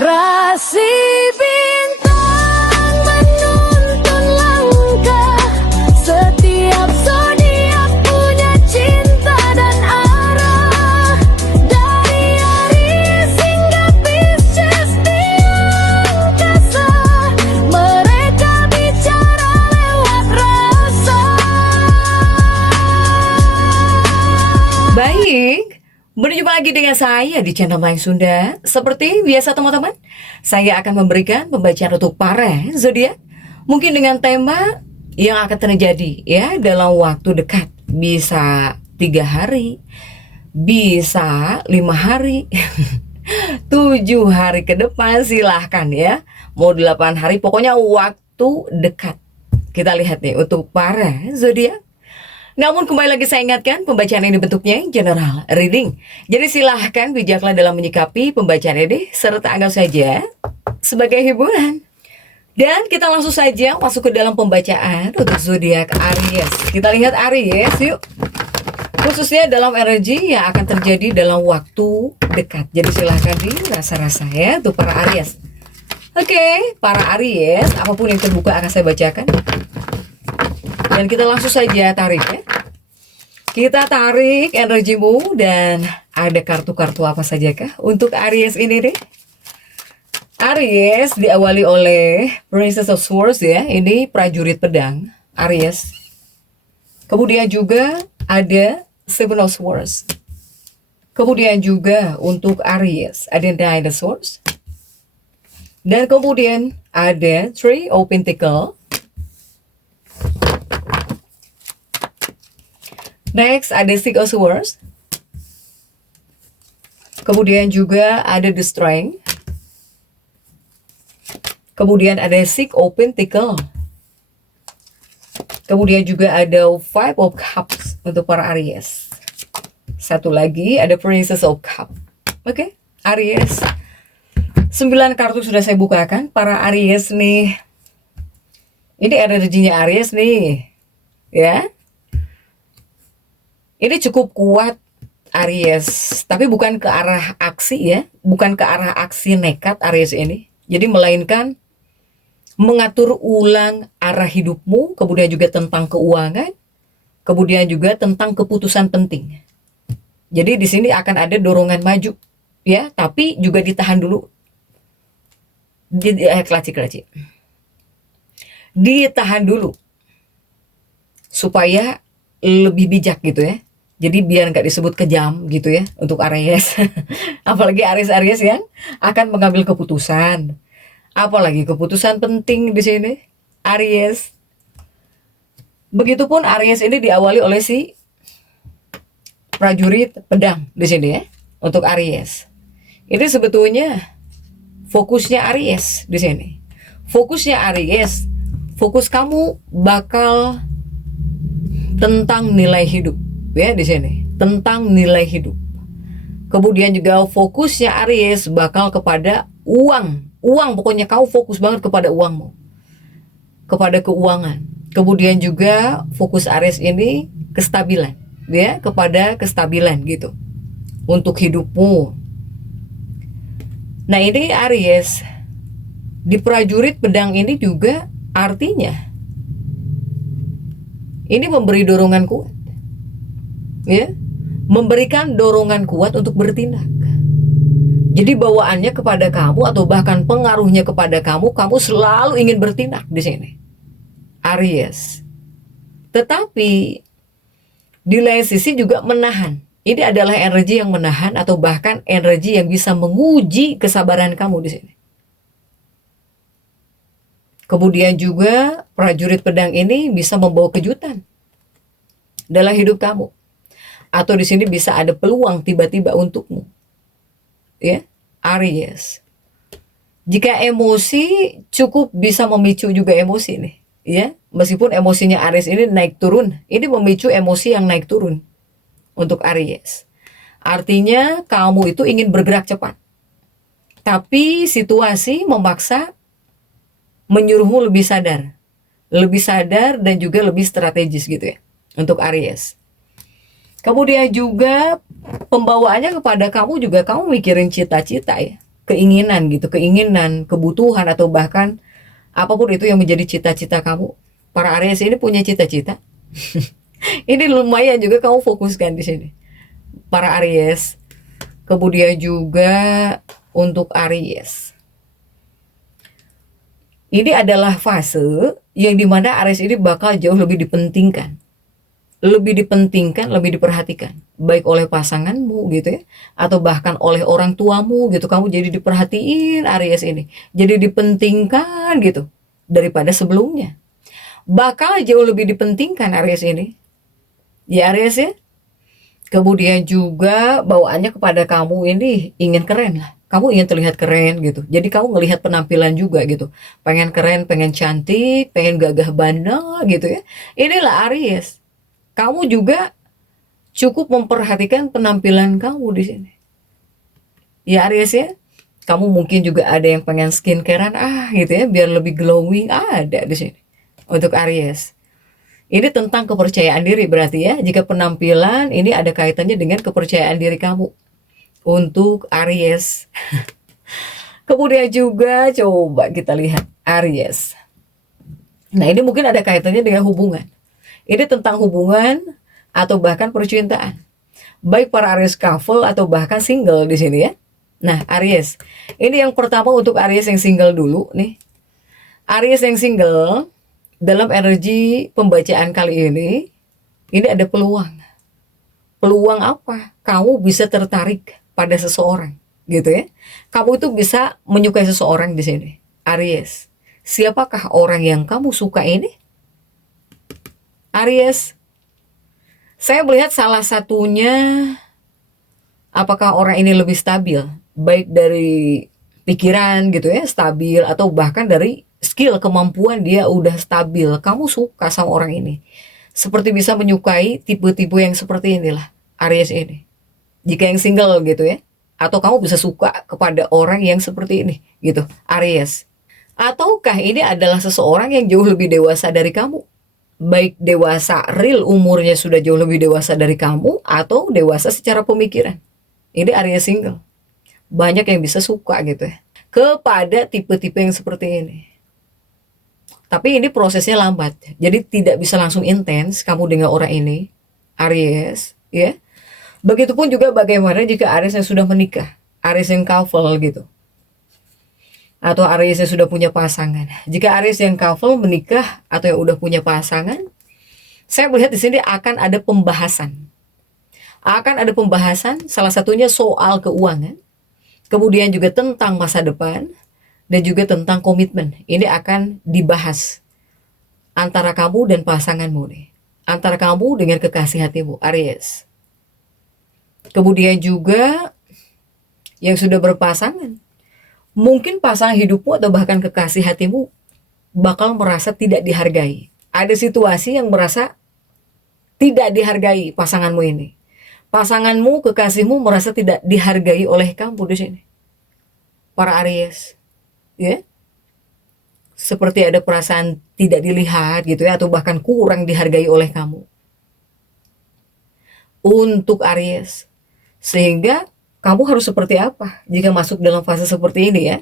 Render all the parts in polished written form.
Rasi bintang menuntun langkah, setiap zodiak punya cinta dan arah. Dari Aries hingga Pisces di angkasa, mereka bicara lewat rasa. Baik, berjumpa lagi dengan saya di channel Mayang Sunda. Seperti biasa teman-teman, saya akan memberikan pembacaan untuk para zodiak, mungkin dengan tema yang akan terjadi ya dalam waktu dekat. Bisa 3 hari, bisa 5 hari, 7 hari ke depan, silahkan ya. Mau 8 hari, pokoknya waktu dekat. Kita lihat nih untuk para zodiak. Namun kembali lagi saya ingatkan, pembacaan ini bentuknya general reading. Jadi silahkan bijaklah dalam menyikapi pembacaan ini, serta anggap saja sebagai hiburan. Dan kita langsung saja masuk ke dalam pembacaan untuk zodiak Aries. Kita lihat Aries yuk. Khususnya dalam energi yang akan terjadi dalam waktu dekat. Jadi silahkan dirasa-rasa ya untuk para Aries. Oke, para Aries, apapun yang terbuka akan saya bacakan. Dan kita langsung saja tarik ya. Kita tarik energimu dan ada kartu-kartu apa saja kah untuk Aries ini deh. Aries diawali oleh Princess of Swords ya. Ini prajurit pedang Aries. Kemudian juga ada Seven of Swords. Kemudian juga untuk Aries ada Nine of Swords. Dan kemudian ada Three of Pentacles. Next ada Six of Swords. Kemudian juga ada The Strength. Kemudian ada Six of Pentacles. Kemudian juga ada Five of Cups untuk para Aries. Satu lagi ada Princess of Cups. Oke, Aries. 9 kartu sudah saya bukakan. Para Aries nih. Ini energinya Aries nih. Ya. Ini cukup kuat Aries, tapi bukan ke arah aksi ya, bukan ke arah aksi nekat Aries ini. Jadi melainkan mengatur ulang arah hidupmu, kemudian juga tentang keuangan, kemudian juga tentang keputusan penting. Jadi di sini akan ada dorongan maju ya, tapi juga ditahan dulu. Ditahan dulu supaya lebih bijak gitu ya. Jadi biar nggak disebut kejam gitu ya untuk Aries. Apalagi Aries yang akan mengambil keputusan. Apalagi keputusan penting di sini. Aries. Begitupun Aries ini diawali oleh si prajurit pedang di sini ya untuk Aries. Ini sebetulnya fokusnya Aries di sini. Fokusnya Aries, fokus kamu bakal tentang nilai hidup. Ya di sini tentang nilai hidup. Kemudian juga fokusnya Aries bakal kepada uang. Pokoknya kau fokus banget kepada uangmu, kepada keuangan. Kemudian juga fokus Aries ini kestabilan, ya, kepada kestabilan gitu untuk hidupmu. Nah ini Aries di prajurit pedang ini juga artinya ini memberi dorongan kuat. Ya, memberikan dorongan kuat untuk bertindak. Jadi bawaannya kepada kamu atau bahkan pengaruhnya kepada kamu selalu ingin bertindak di sini, Aries. Tetapi di lain sisi juga menahan. Ini adalah energi yang menahan atau bahkan energi yang bisa menguji kesabaran kamu di sini. Kemudian juga prajurit pedang ini bisa membawa kejutan dalam hidup kamu. Atau di sini bisa ada peluang tiba-tiba untukmu. Ya, Aries. Jika emosi cukup bisa memicu juga emosi nih, ya. Meskipun emosinya Aries ini naik turun, ini memicu emosi yang naik turun untuk Aries. Artinya kamu itu ingin bergerak cepat. Tapi situasi memaksa menyuruhmu lebih sadar dan juga lebih strategis gitu ya untuk Aries. Kemudian juga pembawaannya kepada kamu juga kamu mikirin cita-cita ya. keinginan gitu, keinginan, kebutuhan atau bahkan apapun itu yang menjadi cita-cita kamu. Para Aries ini punya cita-cita. Ini lumayan juga kamu fokuskan di sini. Para Aries. Kemudian juga untuk Aries. Ini adalah fase yang dimana Aries ini bakal jauh lebih dipentingkan. Lebih dipentingkan, lebih diperhatikan. Baik oleh pasanganmu gitu ya. Atau bahkan oleh orang tuamu gitu. Kamu jadi diperhatiin Aries ini. Jadi dipentingkan gitu. Daripada sebelumnya. Bakal jauh lebih dipentingkan Aries ini. Ya Aries ya. Kemudian juga bawaannya kepada kamu ini ingin keren lah. Kamu ingin terlihat keren gitu. Jadi kamu ngelihat penampilan juga gitu. Pengen keren, pengen cantik, pengen gagah bana gitu ya. Inilah Aries. Kamu juga cukup memperhatikan penampilan kamu di sini. Ya Aries ya. Kamu mungkin juga ada yang pengen skincarean gitu ya biar lebih glowing ada di sini. Untuk Aries. Ini tentang kepercayaan diri berarti ya. Jika penampilan ini ada kaitannya dengan kepercayaan diri kamu. Untuk Aries. Kemudian juga coba kita lihat Aries. Nah ini mungkin ada kaitannya dengan hubungan. Ini tentang hubungan atau bahkan percintaan. Baik para Aries couple atau bahkan single di sini ya. Nah Aries. Ini yang pertama untuk Aries yang single dulu nih. Aries yang single. Dalam energi pembacaan kali ini ada peluang. Peluang apa? Kamu bisa tertarik pada seseorang, gitu ya. Kamu itu bisa menyukai seseorang di sini. Aries, siapakah orang yang kamu suka ini? Aries, saya melihat salah satunya, apakah orang ini lebih stabil, baik dari pikiran gitu ya, stabil, atau bahkan dari skill, kemampuan dia udah stabil. Kamu suka sama orang ini. Seperti bisa menyukai tipe-tipe yang seperti inilah Aries ini. Jika yang single gitu ya. Atau kamu bisa suka kepada orang yang seperti ini gitu, Aries. Ataukah ini adalah seseorang yang jauh lebih dewasa dari kamu? Baik dewasa real umurnya sudah jauh lebih dewasa dari kamu, atau dewasa secara pemikiran. Ini Aries single. Banyak yang bisa suka gitu ya. Kepada tipe-tipe yang seperti ini. Tapi ini prosesnya lambat, jadi tidak bisa langsung intens kamu dengan orang ini, Aries, ya. Begitupun juga bagaimana jika Aries yang sudah menikah, Aries yang couple gitu, atau Aries yang sudah punya pasangan. Jika Aries yang couple menikah atau yang udah punya pasangan, saya melihat di sini akan ada pembahasan, salah satunya soal keuangan, kemudian juga tentang masa depan. Dan juga tentang komitmen. Ini akan dibahas antara kamu dan pasanganmu nih. Antara kamu dengan kekasih hatimu, Aries. Kemudian juga yang sudah berpasangan. Mungkin pasangan hidupmu atau bahkan kekasih hatimu bakal merasa tidak dihargai. Ada situasi yang merasa tidak dihargai pasanganmu ini. Pasanganmu, kekasihmu merasa tidak dihargai oleh kamu di sini. Para Aries. Ya, seperti ada perasaan tidak dilihat gitu ya, atau bahkan kurang dihargai oleh kamu. Untuk Aries, sehingga kamu harus seperti apa jika masuk dalam fase seperti ini ya?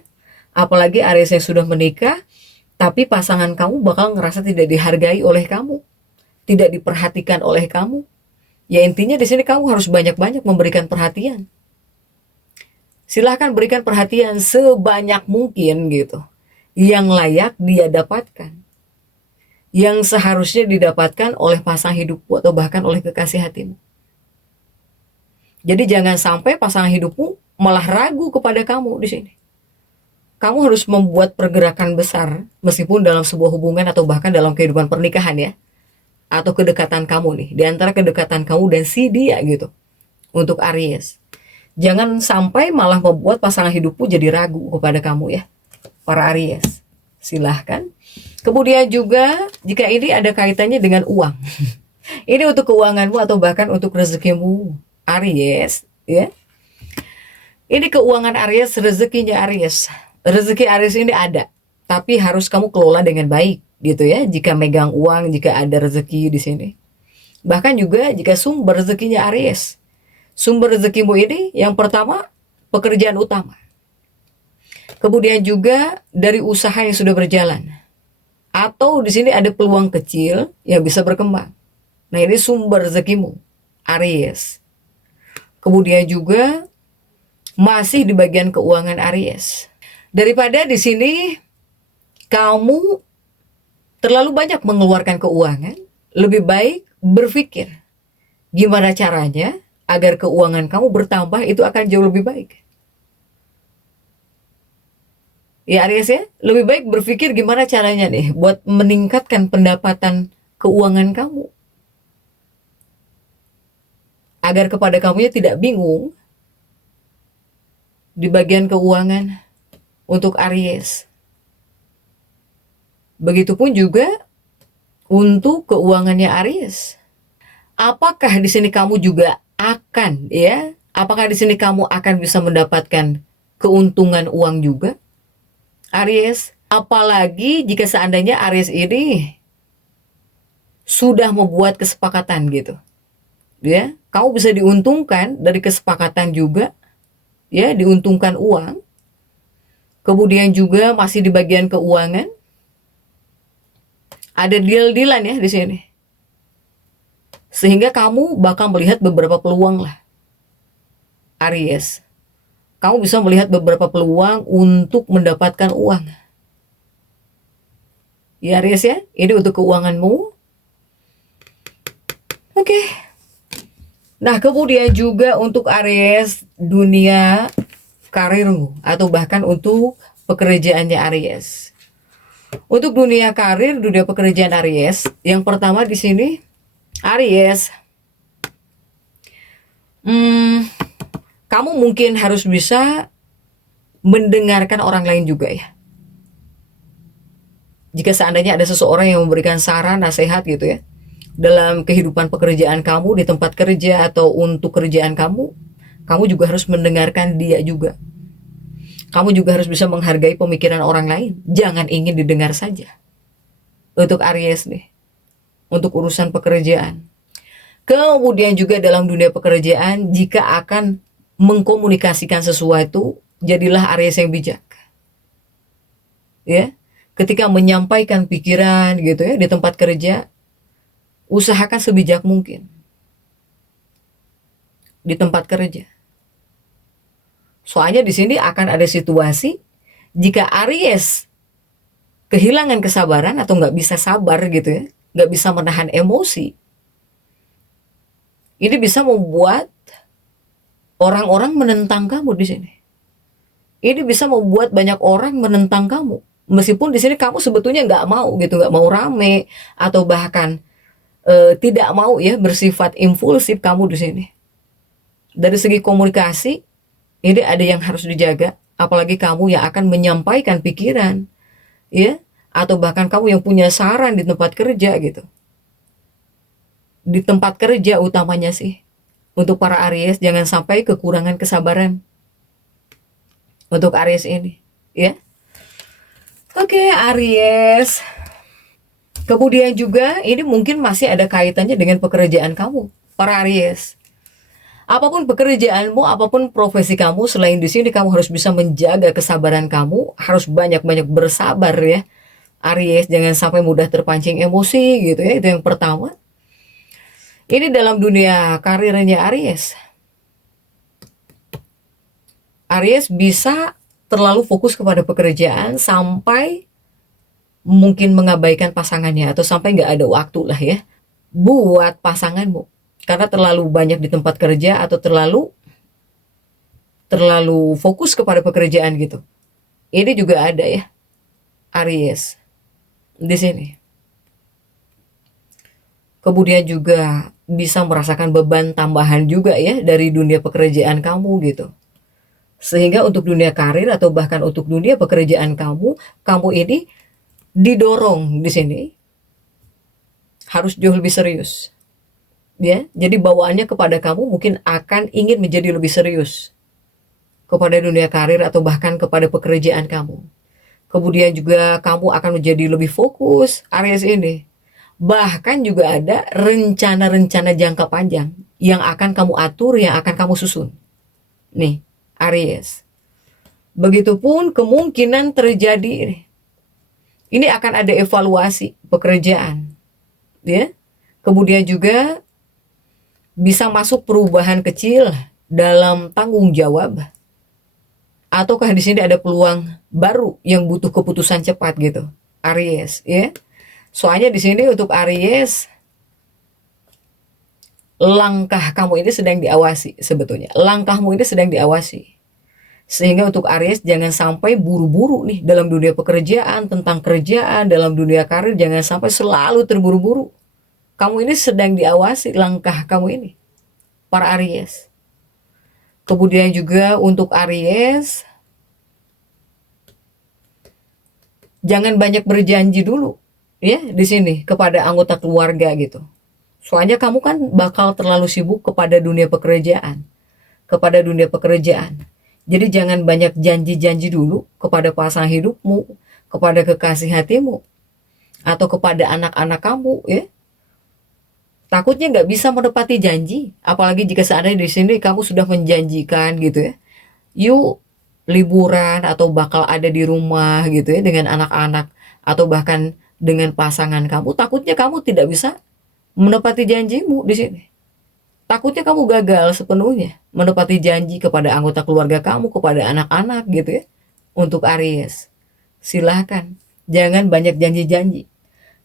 Apalagi Aries yang sudah menikah, tapi pasangan kamu bakal ngerasa tidak dihargai oleh kamu, tidak diperhatikan oleh kamu. Ya intinya di sini kamu harus banyak-banyak memberikan perhatian. Silahkan berikan perhatian sebanyak mungkin gitu. Yang layak dia dapatkan. Yang seharusnya didapatkan oleh pasangan hidupmu atau bahkan oleh kekasih hatimu. Jadi jangan sampai pasangan hidupmu malah ragu kepada kamu di sini. Kamu harus membuat pergerakan besar meskipun dalam sebuah hubungan atau bahkan dalam kehidupan pernikahan ya. Atau kedekatan kamu nih. Di antara kedekatan kamu dan si dia gitu. Untuk Aries. Jangan sampai malah membuat pasangan hidupmu jadi ragu kepada kamu ya. Para Aries, silahkan. Kemudian juga jika ini ada kaitannya dengan uang. Ini untuk keuanganmu atau bahkan untuk rezekimu, Aries ya. Ini keuangan Aries, rezekinya Aries. Rezeki Aries ini ada, tapi harus kamu kelola dengan baik gitu ya. Jika megang uang, jika ada rezeki di sini. Bahkan juga jika sumber rezekinya Aries. Sumber rezekimu ini yang pertama pekerjaan utama. Kemudian juga dari usaha yang sudah berjalan. Atau di sini ada peluang kecil yang bisa berkembang. Nah, ini sumber rezekimu, Aries. Kemudian juga masih di bagian keuangan Aries. Daripada di sini kamu terlalu banyak mengeluarkan keuangan, lebih baik berpikir gimana caranya agar keuangan kamu bertambah, itu akan jauh lebih baik. Ya Aries ya, lebih baik berpikir gimana caranya nih buat meningkatkan pendapatan keuangan kamu. Agar kepada kamunya tidak bingung di bagian keuangan untuk Aries. Begitupun juga untuk keuangannya Aries. Apakah di sini kamu juga akan apakah di sini kamu akan bisa mendapatkan keuntungan uang juga? Aries, apalagi jika seandainya Aries ini sudah membuat kesepakatan gitu. Ya, kamu bisa diuntungkan dari kesepakatan juga, ya, diuntungkan uang. Kemudian juga masih di bagian keuangan ada deal-dealan ya di sini. Sehingga kamu bakal melihat beberapa peluang lah. Aries, kamu bisa melihat beberapa peluang untuk mendapatkan uang. Ya Aries ya, ini untuk keuanganmu. Oke. Nah, kemudian juga untuk Aries, dunia karirmu atau bahkan untuk pekerjaannya Aries. Untuk dunia karir, dunia pekerjaan Aries, yang pertama di sini Aries, kamu mungkin harus bisa mendengarkan orang lain juga ya. Jika seandainya ada seseorang yang memberikan saran, nasihat gitu ya, dalam kehidupan pekerjaan kamu, di tempat kerja atau untuk kerjaan kamu, kamu juga harus mendengarkan dia juga. Kamu juga harus bisa menghargai pemikiran orang lain. Jangan ingin didengar saja. Untuk Aries nih, untuk urusan pekerjaan. Kemudian juga dalam dunia pekerjaan, jika akan mengkomunikasikan sesuatu, jadilah Aries yang bijak. Ya, ketika menyampaikan pikiran gitu ya di tempat kerja, usahakan sebijak mungkin di tempat kerja. Soalnya di sini akan ada situasi jika Aries kehilangan kesabaran atau nggak bisa sabar gitu ya, nggak bisa menahan emosi. Ini bisa membuat orang-orang menentang kamu di sini. Ini bisa membuat banyak orang menentang kamu. Meskipun di sini kamu sebetulnya nggak mau gitu, nggak mau rame atau bahkan tidak mau ya bersifat impulsif kamu di sini. Dari segi komunikasi, ini ada yang harus dijaga. Apalagi kamu yang akan menyampaikan pikiran, ya, atau bahkan kamu yang punya saran di tempat kerja gitu. Di tempat kerja utamanya sih. Untuk para Aries, jangan sampai kekurangan kesabaran. Untuk Aries ini, ya. Oke, Aries. Kemudian juga ini mungkin masih ada kaitannya dengan pekerjaan kamu, para Aries. Apapun pekerjaanmu, apapun profesi kamu, selain di sini kamu harus bisa menjaga kesabaran kamu, harus banyak-banyak bersabar ya. Aries, jangan sampai mudah terpancing emosi gitu ya, itu yang pertama. Ini dalam dunia karirnya Aries. Aries bisa terlalu fokus kepada pekerjaan sampai mungkin mengabaikan pasangannya atau sampai nggak ada waktu lah ya buat pasanganmu. Karena terlalu banyak di tempat kerja atau terlalu fokus kepada pekerjaan gitu. Ini juga ada ya, Aries di sini. Kemudian juga bisa merasakan beban tambahan juga ya dari dunia pekerjaan kamu gitu. Sehingga untuk dunia karir atau bahkan untuk dunia pekerjaan kamu ini didorong di sini harus jauh lebih serius. Ya, jadi bawaannya kepada kamu mungkin akan ingin menjadi lebih serius kepada dunia karir atau bahkan kepada pekerjaan kamu. Kemudian juga kamu akan menjadi lebih fokus, Aries ini. Bahkan juga ada rencana-rencana jangka panjang yang akan kamu atur, yang akan kamu susun. Nih, Aries. Begitupun kemungkinan terjadi ini akan ada evaluasi pekerjaan, ya. Kemudian juga bisa masuk perubahan kecil dalam tanggung jawab, ataukah di sini ada peluang baru yang butuh keputusan cepat gitu, Aries, ya. Soalnya di sini untuk Aries, langkah kamu ini sedang diawasi sebetulnya. Langkahmu ini sedang diawasi. Sehingga untuk Aries jangan sampai buru-buru nih dalam dunia pekerjaan, tentang kerjaan, dalam dunia karir jangan sampai selalu terburu-buru. Kamu ini sedang diawasi langkah kamu ini, para Aries. Kemudian juga untuk Aries, jangan banyak berjanji dulu ya di sini kepada anggota keluarga gitu. Soalnya kamu kan bakal terlalu sibuk kepada dunia pekerjaan. Kepada dunia pekerjaan. Jadi jangan banyak janji-janji dulu kepada pasangan hidupmu, kepada kekasih hatimu, atau kepada anak-anak kamu ya. Takutnya nggak bisa menepati janji, apalagi jika seandainya di sini kamu sudah menjanjikan gitu ya. Yuk liburan atau bakal ada di rumah gitu ya dengan anak-anak atau bahkan dengan pasangan kamu. Takutnya kamu tidak bisa menepati janjimu di sini. Takutnya kamu gagal sepenuhnya menepati janji kepada anggota keluarga kamu, kepada anak-anak gitu ya. Untuk Aries, silahkan jangan banyak janji-janji.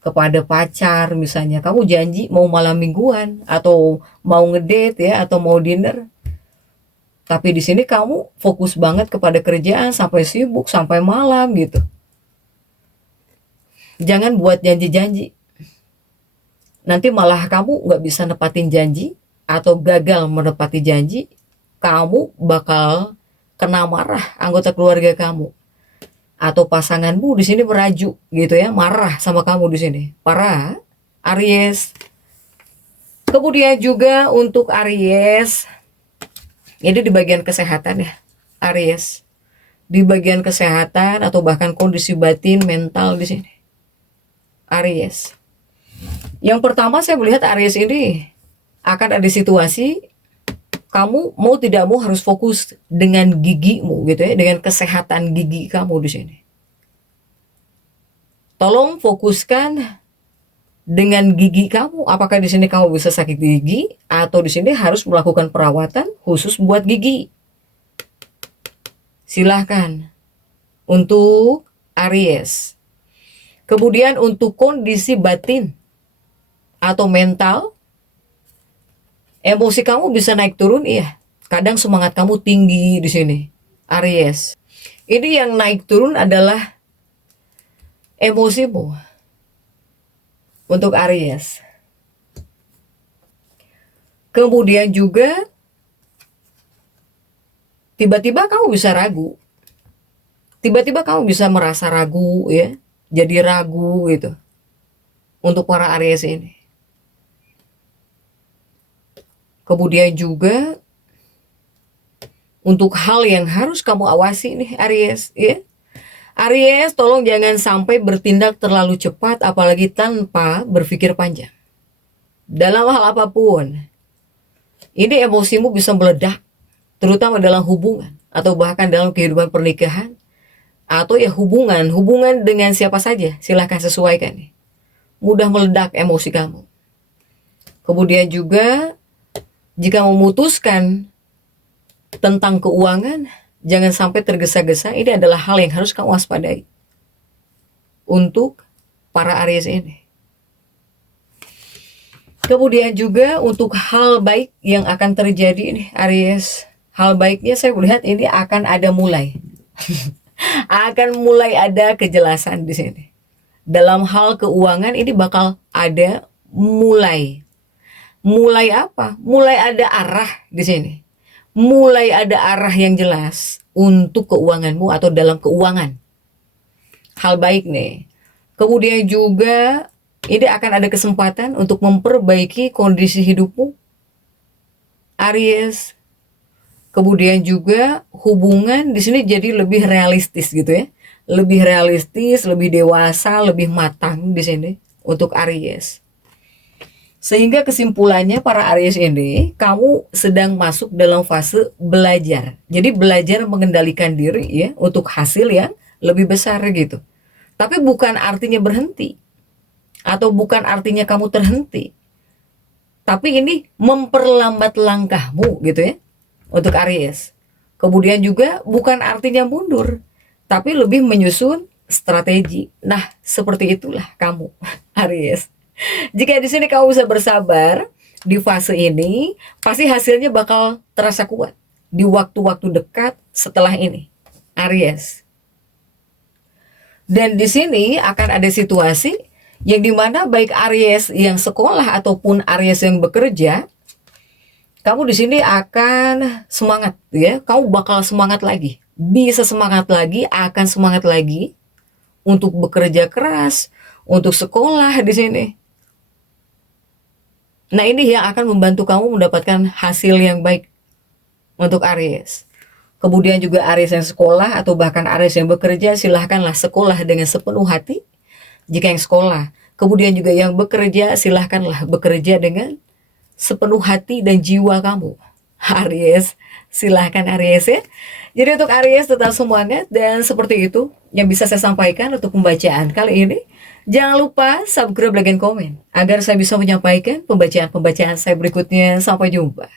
Kepada pacar misalnya, kamu janji mau malam mingguan atau mau ngedate ya atau mau dinner. Tapi di sini kamu fokus banget kepada kerjaan sampai sibuk sampai malam gitu. Jangan buat janji-janji. Nanti malah kamu nggak bisa nepatin janji atau gagal menepati janji, kamu bakal kena marah anggota keluarga kamu atau pasanganmu di sini merajuk gitu ya, marah sama kamu di sini, para Aries. Kemudian juga untuk Aries, ini di bagian kesehatan ya, Aries. Di bagian kesehatan atau bahkan kondisi batin mental di sini, Aries. Yang pertama saya melihat Aries ini akan ada situasi kamu mau tidak mau harus fokus dengan gigimu gitu ya, dengan kesehatan gigi kamu di sini. Tolong fokuskan dengan gigi kamu. Apakah di sini kamu bisa sakit gigi atau di sini harus melakukan perawatan khusus buat gigi? Silahkan untuk Aries. Kemudian untuk kondisi batin atau mental, emosi kamu bisa naik turun, iya. Kadang semangat kamu tinggi di sini, Aries. Ini yang naik turun adalah emosimu untuk Aries. Kemudian juga tiba-tiba kamu bisa ragu. Tiba-tiba kamu bisa merasa ragu ya, jadi ragu gitu. Untuk para Aries ini. Kemudian juga untuk hal yang harus kamu awasi nih Aries ya. Aries, tolong jangan sampai bertindak terlalu cepat apalagi tanpa berpikir panjang. Dalam hal apapun. Ini emosimu bisa meledak, terutama dalam hubungan atau bahkan dalam kehidupan pernikahan atau ya hubungan dengan siapa saja, silahkan sesuaikan nih. Mudah meledak emosi kamu. Kemudian juga jika memutuskan tentang keuangan, jangan sampai tergesa-gesa. Ini adalah hal yang harus kamu waspadai untuk para Aries ini. Kemudian juga untuk hal baik yang akan terjadi nih Aries. Hal baiknya saya melihat ini akan ada mulai. Akan mulai ada kejelasan di sini. Dalam hal keuangan ini bakal ada mulai. Mulai apa? Mulai ada arah di sini. Mulai ada arah yang jelas untuk keuanganmu atau dalam keuangan. Hal baik nih. Kemudian juga ini akan ada kesempatan untuk memperbaiki kondisi hidupmu, Aries. Kemudian juga hubungan di sini jadi lebih realistis gitu ya. Lebih realistis, lebih dewasa, lebih matang di sini untuk Aries. Sehingga kesimpulannya para Aries ini, kamu sedang masuk dalam fase belajar. Jadi belajar mengendalikan diri ya untuk hasil yang lebih besar gitu. Tapi bukan artinya berhenti atau bukan artinya kamu terhenti. Tapi ini memperlambat langkahmu gitu ya untuk Aries. Kemudian juga bukan artinya mundur, tapi lebih menyusun strategi. Nah, seperti itulah kamu Aries. Jika di sini kamu bisa bersabar di fase ini, pasti hasilnya bakal terasa kuat di waktu-waktu dekat setelah ini, Aries. Dan di sini akan ada situasi yang dimana baik Aries yang sekolah ataupun Aries yang bekerja, kamu di sini akan semangat ya, kamu bakal semangat lagi, bisa semangat lagi, akan semangat lagi untuk bekerja keras, untuk sekolah di sini. Nah, ini yang akan membantu kamu mendapatkan hasil yang baik untuk Aries. Kemudian juga Aries yang sekolah atau bahkan Aries yang bekerja, silahkanlah sekolah dengan sepenuh hati. Jika yang sekolah, kemudian juga yang bekerja, silahkanlah bekerja dengan sepenuh hati dan jiwa kamu. Aries, silahkan Aries ya. Jadi untuk Aries tetap semangat, dan seperti itu yang bisa saya sampaikan untuk pembacaan kali ini. Jangan lupa subscribe, like, dan komen agar saya bisa menyampaikan pembacaan-pembacaan saya berikutnya. Sampai jumpa.